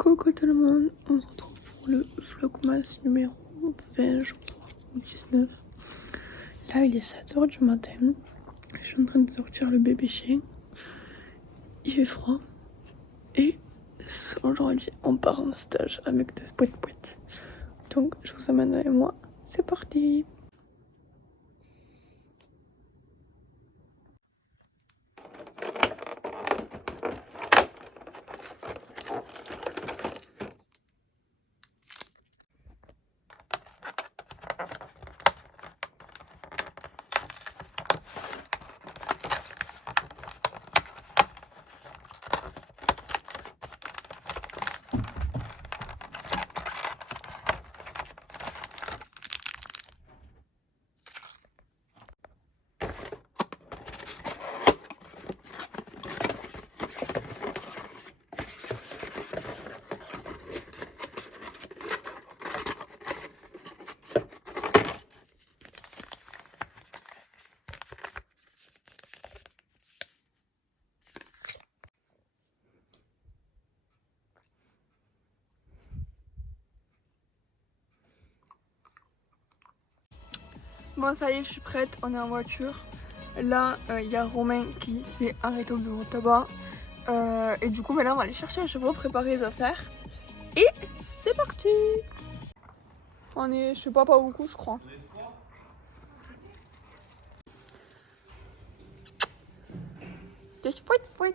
Coucou tout le monde, on se retrouve pour le vlogmas numéro 20 je crois, ou 19. Là il est 7h du matin, je suis en train de sortir le bébé chien, il fait froid et aujourd'hui on part en stage avec des pouet-pouet. Donc je vous amène avec moi, c'est parti. Bon ça y est, je suis prête, on est en voiture. Là il y a Romain qui s'est arrêté au bureau de tabac. Et du coup maintenant on va aller chercher un chevaux, préparer les affaires. Et c'est parti. On est, je sais pas beaucoup je crois. Des pouet-pouet.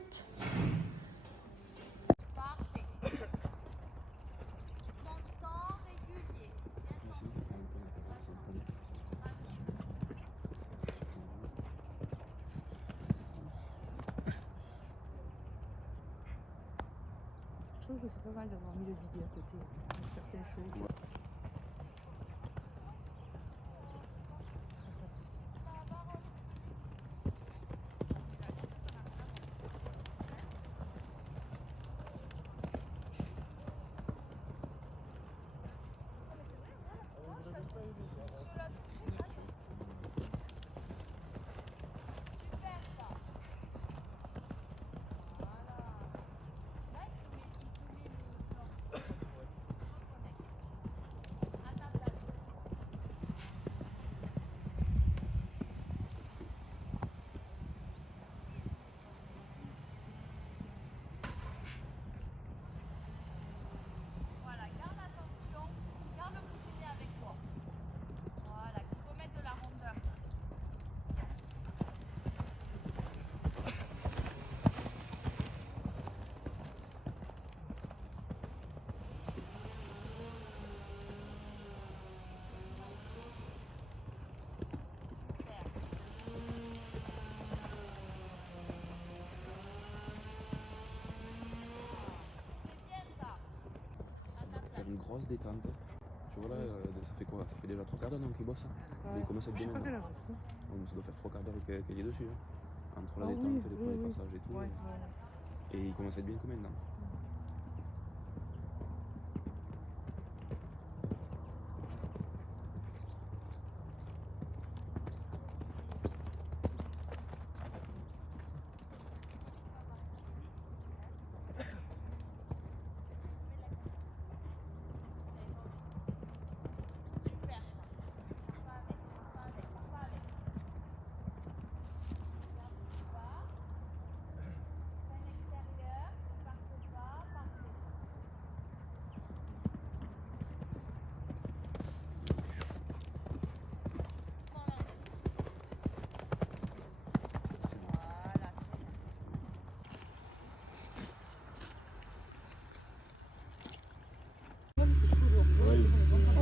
Je trouve que c'est pas mal d'avoir mis le vide à côté de certaines choses. Une grosse détente. Tu vois là, ça fait quoi? Ça fait déjà 3 quarts d'heure qu'il bosse. Mais il commence à être bien maintenant. Ça doit faire 3 quarts d'heure qu'il est dessus. Hein. Entre la détente, les premiers passages et tout. Et il commence à être bien comme maintenant.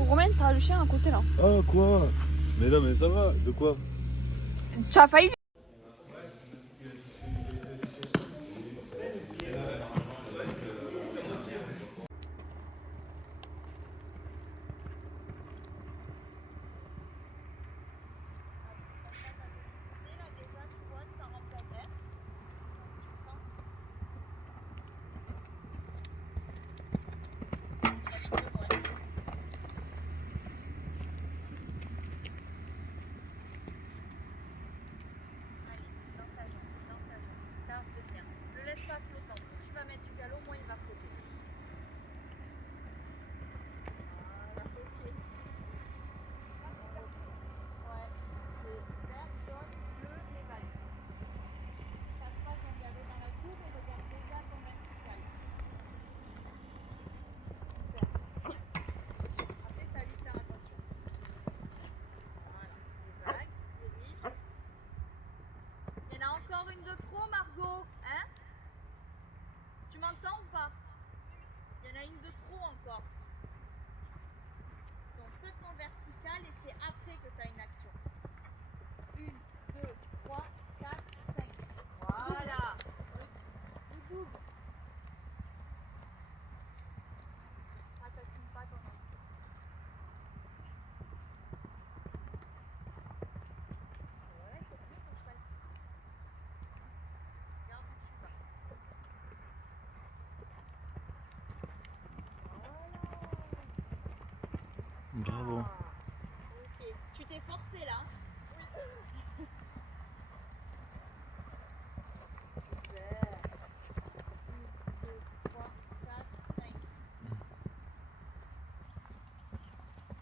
Romain, t'as le chien à côté là. Ah quoi? Mais non mais ça va, de quoi? Tu as failli. encore une de trop, Margot, hein? Tu m'entends ou pas? Il y en a une de trop encore. Donc saute ton vertical et c'est après que tu as une action. 1, 2, 3, 4, 5. Voilà. Le double. Ah, t'assumes pas ton action. Ouais, c'est mieux ton cheval. Regarde où tu vas. Bravo. Ok. Tu t'es forcé là? Oui. Super. 1, 2, 3, 4, 5.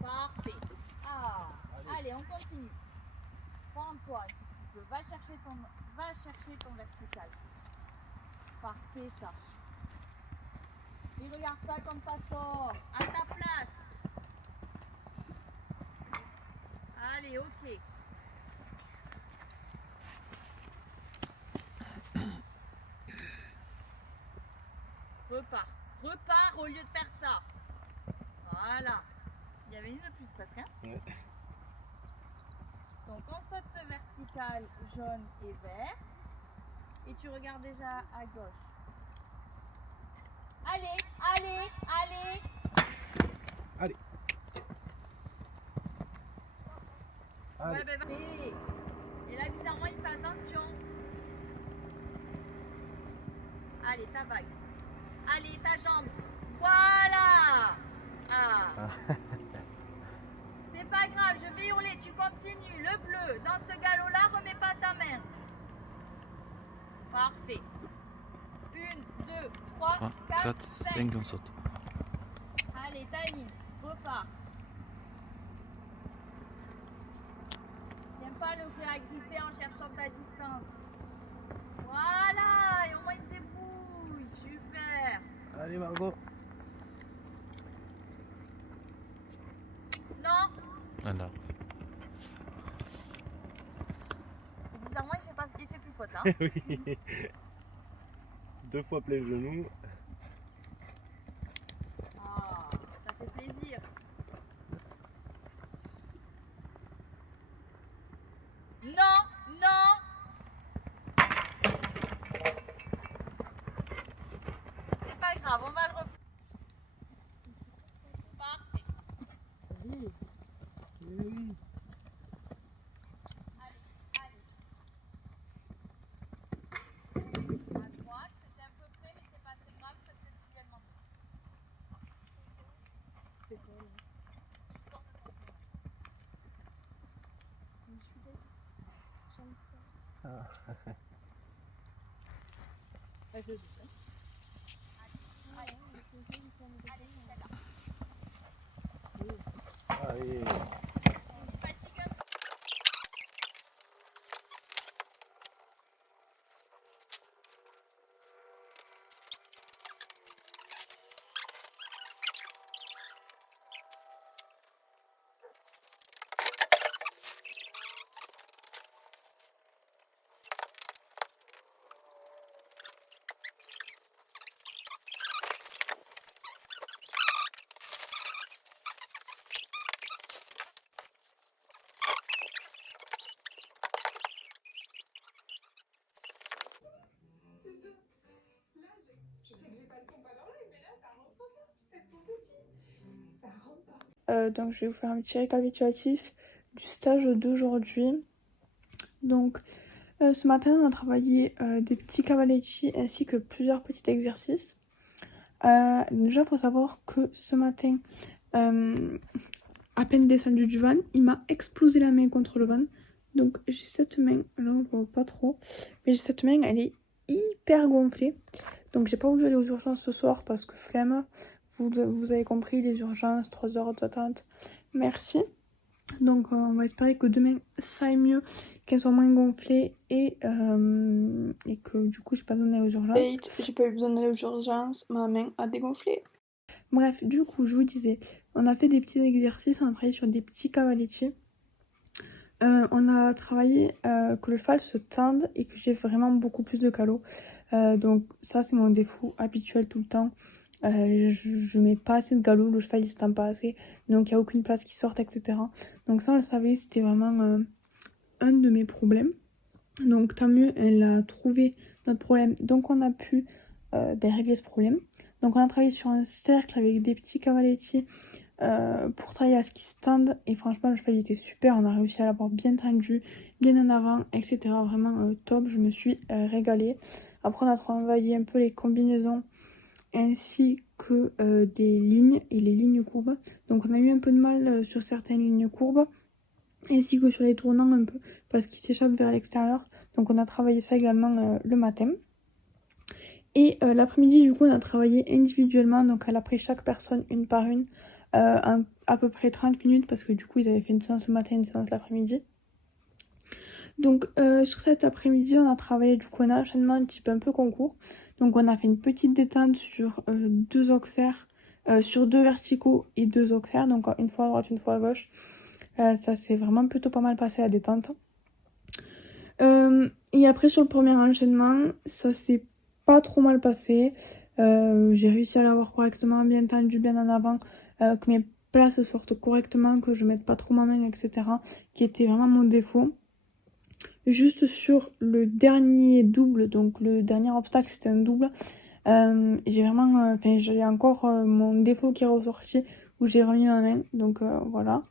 Parfait. Ah. Allez, on continue. Prends-toi un tout petit peu. Va chercher ton vertical. Parfait ça. Et regarde ça comme ça sort. À ta place. Allez, ok. Repars. Repars au lieu de faire ça. Voilà. Il y avait une de plus presque, hein? Ouais. Donc on saute ce vertical jaune et vert. Et tu regardes déjà à gauche. Allez, allez, allez. Allez. Ouais, ben, et là, bizarrement, il fait attention. Allez, ta vague. Allez, ta jambe. Voilà. Ah. C'est pas grave, je vais hurler. Tu continues. Le bleu. Dans ce galop-là, remets pas ta main. Parfait. 1, 2, 3, 4, 4, 5. 5, on saute. Allez, Dani, repars. Viens pas le faire agripper en cherchant ta distance. Voilà, et au moins il se débrouille. Super. Allez Margot. Non, Alors, bizarrement il fait plus faute là. Oui. 2 fois plein genou. Ah, ça fait plaisir. Non, non. C'est pas grave, on va le refaire. Parfait. Oui. Allez, allez. À droite, c'était un peu près, mais c'est pas très grave parce que tu lui as demandé. C'est quoi là? Tu sors de ton chemin. Ouais, je le dis. Allez, allez, celle-là. Allez. Fatigue un peu. Donc je vais vous faire un petit récapitulatif du stage d'aujourd'hui. Donc ce matin on a travaillé des petits cavaletti ainsi que plusieurs petits exercices. Déjà il faut savoir que ce matin, à peine descendu du van, il m'a explosé la main contre le van. Donc j'ai cette main, là on voit pas trop, mais j'ai cette main, elle est hyper gonflée. Donc j'ai pas voulu aller aux urgences ce soir parce que flemme. Vous avez compris, les urgences, 3 heures d'attente, merci. Donc on va espérer que demain ça aille mieux, qu'elle soit moins gonflée et que du coup j'ai pas besoin d'aller aux urgences. J'ai pas eu besoin d'aller aux urgences, ma main a dégonflé. Bref, du coup je vous disais, on a fait des petits exercices, on a travaillé sur des petits cavaletti. on a travaillé que le cheval se tende et que j'ai vraiment beaucoup plus de galop. Donc ça c'est mon défaut habituel tout le temps. Je mets pas assez de galop, le cheval il se tend pas assez, donc il n'y a aucune place qui sorte, etc. Donc ça on le savait, c'était vraiment un de mes problèmes. Donc tant mieux, elle a trouvé notre problème, donc on a pu régler ce problème. Donc on a travaillé sur un cercle avec des petits cavaletti pour travailler à ce qu'il se tende, et franchement le cheval était super, on a réussi à l'avoir bien tendu, bien en avant, etc. Vraiment top, je me suis régalée. Après on a travaillé un peu les combinaisons ainsi que des lignes et les lignes courbes. Donc on a eu un peu de mal sur certaines lignes courbes ainsi que sur les tournants un peu parce qu'ils s'échappent vers l'extérieur. Donc on a travaillé ça également le matin. Et l'après-midi du coup on a travaillé individuellement, donc elle a pris chaque personne une par une à peu près 30 minutes parce que du coup ils avaient fait une séance le matin et une séance l'après-midi. Donc sur cet après-midi on a travaillé du coup un enchaînement un petit peu un peu concours. Donc on a fait une petite détente sur 2 auxerres, sur 2 verticaux et 2 auxerres, donc une fois à droite, une fois à gauche. Ça s'est vraiment plutôt pas mal passé la détente. Et après sur le premier enchaînement, ça s'est pas trop mal passé. J'ai réussi à l'avoir correctement, bien tendu, bien en avant, que mes places sortent correctement, que je mette pas trop ma main, etc. Qui était vraiment mon défaut. Juste sur le dernier double, donc le dernier obstacle c'était un double, j'ai vraiment, j'ai encore mon défaut qui est ressorti où j'ai remis ma main, donc voilà.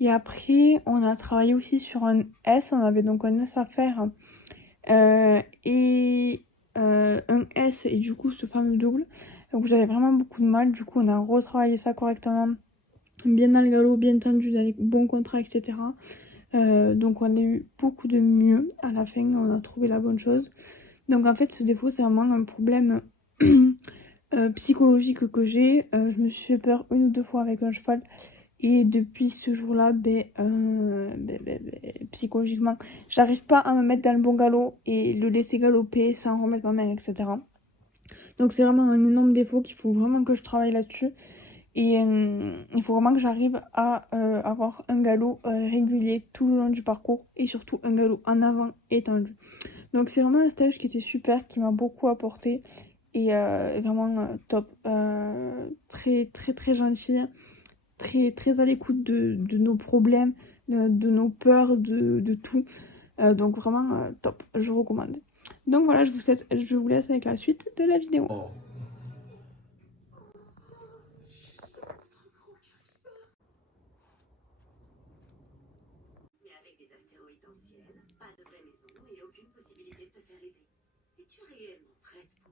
Et après on a travaillé aussi sur un S, on avait donc un S à faire et un S et du coup ce fameux double, donc j'avais vraiment beaucoup de mal, du coup on a retravaillé ça correctement, bien dans le galop, bien tendu, dans les bons contrats, etc. Donc on a eu beaucoup de mieux à la fin, on a trouvé la bonne chose. Donc en fait ce défaut c'est vraiment un problème psychologique que j'ai. Je me suis fait peur 1 ou 2 fois avec un cheval et depuis ce jour-là psychologiquement j'arrive pas à me mettre dans le bon galop et le laisser galoper sans remettre ma main, etc. Donc c'est vraiment un énorme défaut qu'il faut vraiment que je travaille là-dessus. Et il faut vraiment que j'arrive à avoir un galop régulier tout le long du parcours et surtout un galop en avant étendu. Donc c'est vraiment un stage qui était super, qui m'a beaucoup apporté et vraiment top. Très très très gentil, très très à l'écoute de nos problèmes, de nos peurs, de tout. Donc vraiment top, je recommande. Donc voilà, je vous laisse avec la suite de la vidéo. Mais avec des astéroïdes dans le ciel, pas de vraie maison et aucune possibilité de te faire aider. Es-tu réellement prête pour...